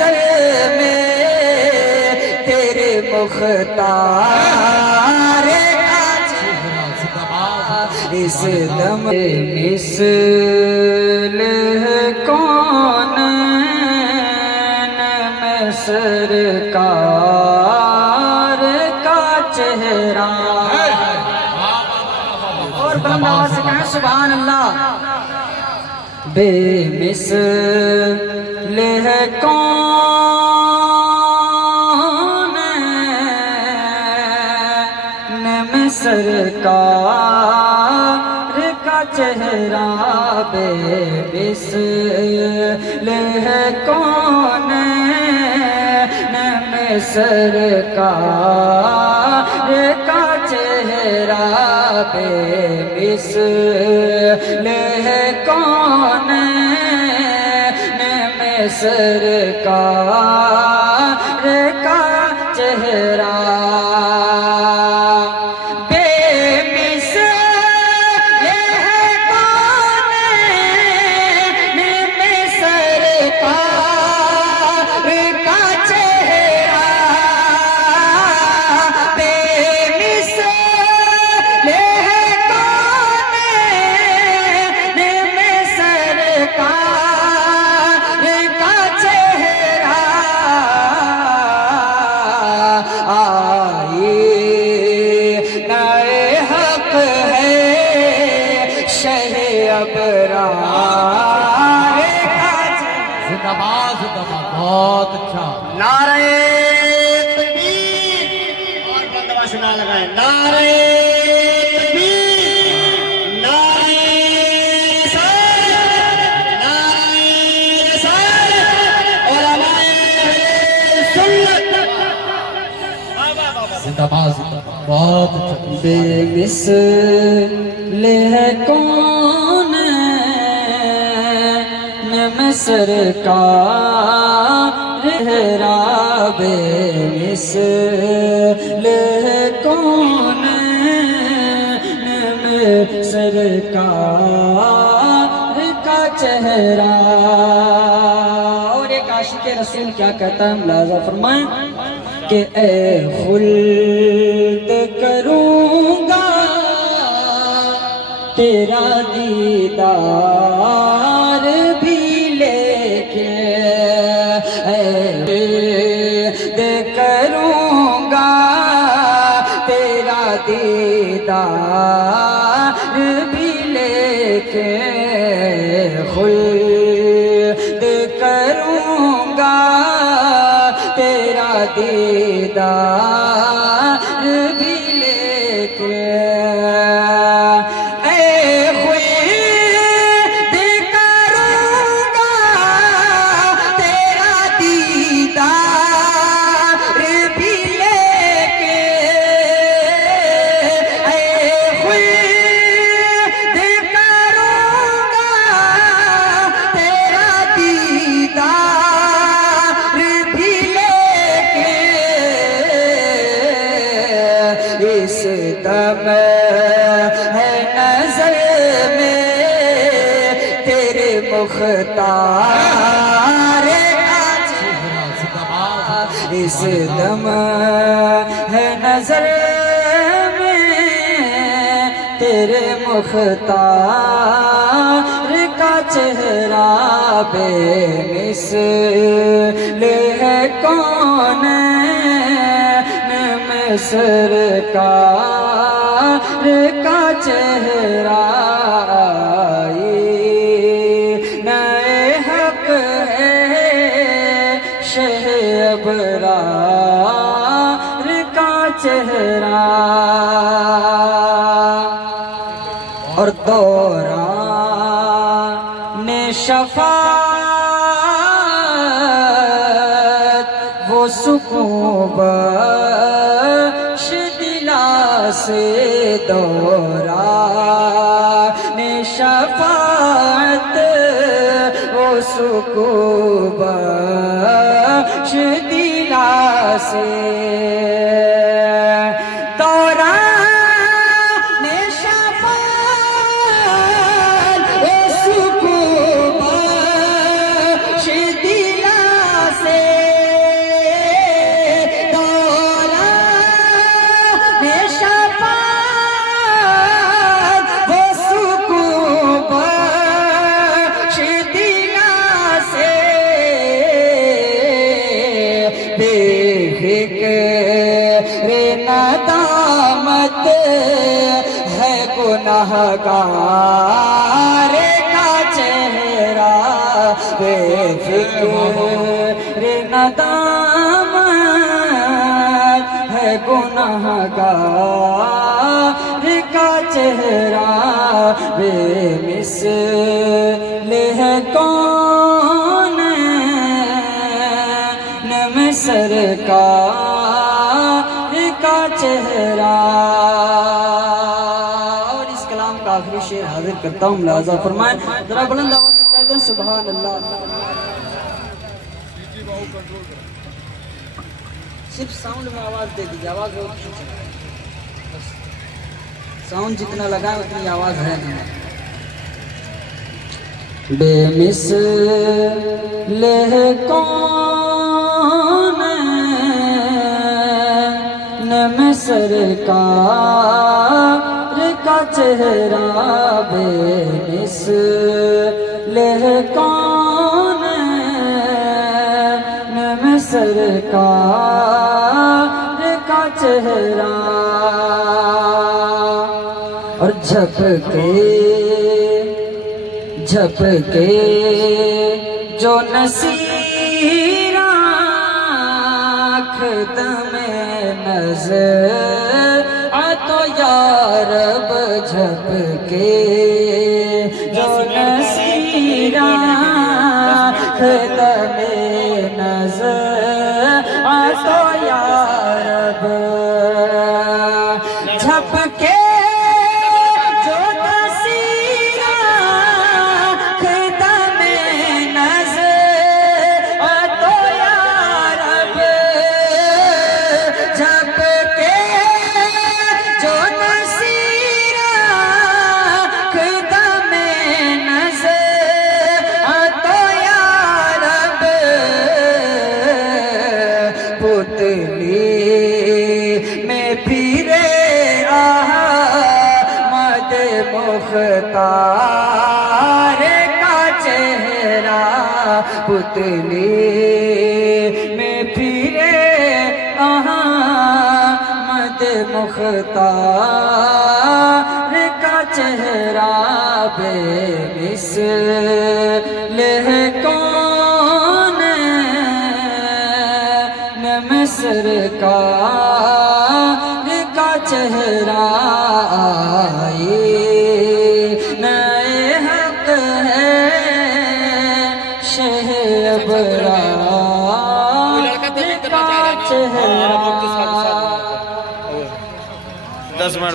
نظر میں تیرے مختار کا چہرہ اس دم مثل کون میں سرکار کا چہرہ. اور بلند آواز سے کہیں سبحان اللہ. بے مثل ہے کون میں سرکار کا چہرہ. بے مثل ہے کون میں سرکار کا چہرہ. بے مثل ہے کون میں سرکار کا چہرہ. بہت اچھا. نعرہ تکبیر اور بلند آواز سے نعرہ لگائیں. نعرہ تکبیر، نعرہ رسالت، نعرہ رسالت، علماء سنت. زندہ باد بہت اچھا. بے مثل ہے کون میں سرکار چہرہ. بے مثل ہے کون میں سرکار کا چہرہ. اور ایک عاشق رسول کیا کہتا ہے؟ ملاحظہ فرمائیں کہ اے خلد کروں گا تیرا دیدار بھی لے کے. اے خلد کروں گا تیرا دیدار بھی لے کے. خلد کروں گا تیرا دیدار بھی لے کے. اس دم ہے نظر میں تیرے مختار کا چہرہ. اس دم ہے نظر میں تیرے مختار کا چہرہ. بے مثل ہے کون میں سرکار کا چہرہ. نئے حق ہے شہ ابرار کا چہرہ. اور دوران شفاعت وہ سکون بخش دلا سے. دوران شفاعت وہ سکون بخش دلا سے. سے بے فکر ندامت ہے گنہگار کا چہرہ، بے فکر ندامت ہے گنہگار کا چہرہ، بے مثل ہے کون میں سرکار کا چہرہ۔ اور اس کلام کا آخری شعر حاضر کرتا ہوں، ملاحظہ فرمائیں، ذرا بلند آواز سے کہہ دیں سبحان اللہ۔ صرف ساؤنڈ میں آواز دے دیجیے، آواز بہت کھینچ رہا ہے، ساؤنڈ جتنا لگا اتنی آواز ہے نہیں۔ بے مثل ہے کون میں سرکار کا چہرہ، بے مثل ہے کون میں سرکار کا چہرہ، اور جھپ کے جو نصیر آنکھ میں نظر آتو یا رب، جھپ کے جو نصیر آنکھ میں نظر آتو یا رب، جھپ کے مختار کا چہرہ، پتلی میں پھرے احمد مختار کا چہرہ، بے مثل ہے کون میں سرکار کا چہرہ، آئی چہرہ